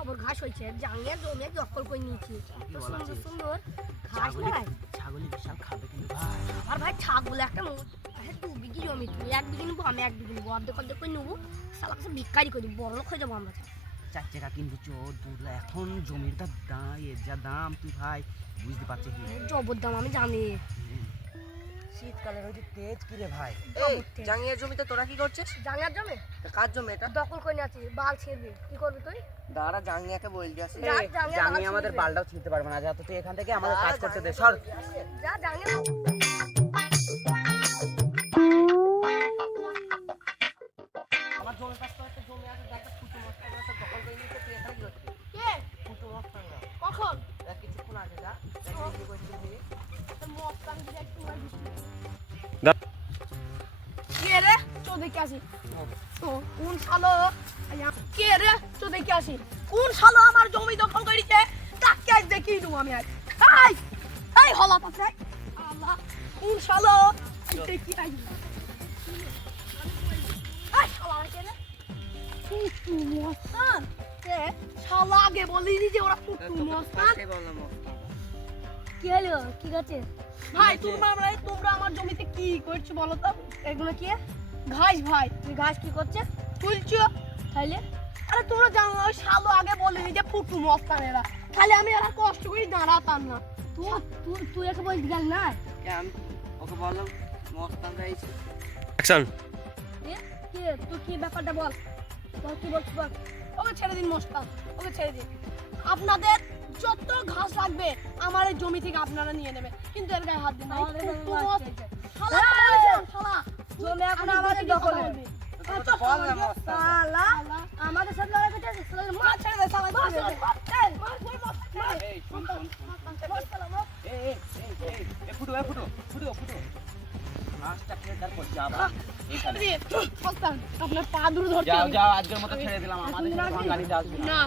জবর ঘাস হয়েছে, জাঙ্গিয়া জমে দখল করে নিয়েছি। সুন্দর সুন্দর ঘাস নাই। ছাগলি বিশাল খাবে কিন্তু ভাই। আমার ভাই ছাগল একটা নেবো, 2 বিঘি জমি, তুই 1 বিঘি নেবো, আমি 1 বিঘি নেবো, অর্ধেক অর্ধেক করে নেবো, সালা কাছে বিক্রি করে বড় লোক হয়ে যাবো আমরা। 4 টাকা কিন্তু চোর দুধলা, এখন জমির যা দাম তুই ভাই বুঝতে পারছিস কি? জবর দাম আমি জানি। শীতকালের ওই যে তেজ কি রে ভাই? এই জাঙ্গিয়ার জমিতে তোরা কি করছিস? জাঙ্গিয়ার জমি কার জমি এটা? দখল করে নিয়েছি, বাল ছিড়বি, কি করবি তুই? দাঁড়া জাঙ্গিয়াকে বলছি আসি। জাঙ্গি আমাদের বালটাও ছিঁড়তে পারবে না, যা তো তুই এখান থেকে আমাদের কাজ করতে দে, সর। যা জাঙ্গিয়া। আমার জমি পাশ করে একটা জমি আছে, একটা ফুটো মস্তান আছে, দখল করে নিতে তুই এখানে কি করছিস? কে? ফুটো মস্তান না। কখন? কিছুক্ষণ আগে যা কি করছিস তুই? মস্তান দিকে একটু মার দিছি। কে রে? চো দেখে আসি। কোন শালো? কে রে? চো দেখে আসি। কোন শালো আমার জমি দখল করেছে? তাকে আজ দেখিয়ে দেবো আমি আজ। এই! এই হলা পাশে। আল্লাহ! কোন শালো? দেখি আজ। এই শালা কে রে? ফুটু মস্তান? কে? শালা আগে বলিনি যে ওরা ফুটু মস্তান? কে বললাম মস্তান? কি হলো? কি করছে? ভাই তোমরা আমার জমিতে কি করছো বলো তো? এগুলো কি? ঘাস ভাই। তুমি ঘাস কি করছে? তুলছো। তাইলে? আরে তোমরা জানো ওই শালো আগে বলেনি যে ফুটু মস্তান এরা। তাহলে আমি এরা কষ্ট করে দাঁড়াতাম না। তুই একে বলতে গেল না? আমি ওকে বললাম মস্তান গাইছে। অ্যাকশন। কি তুই কি ব্যাপারটা বল? বল কি বলছিস বল। ওকে ছেড়ে দিন মস্তান। ওকে ছেড়ে দিন। আপনাদের যত ঘাস লাগবে আমার এই জমি থেকে আপনারা নিয়ে নেবেন, কিন্তু এর গায়ে হাত দিন না। জমি এখন আমাদের দখলে হবে। আমাদের সাথে লড়াই করতে মাছ ছেড়ে দে শালা। আপনার পা দূর ধরতে যাও যাও, আজকের মতো ছেড়ে দিলাম, আমাদের সাথে ভাঙানি যাও না।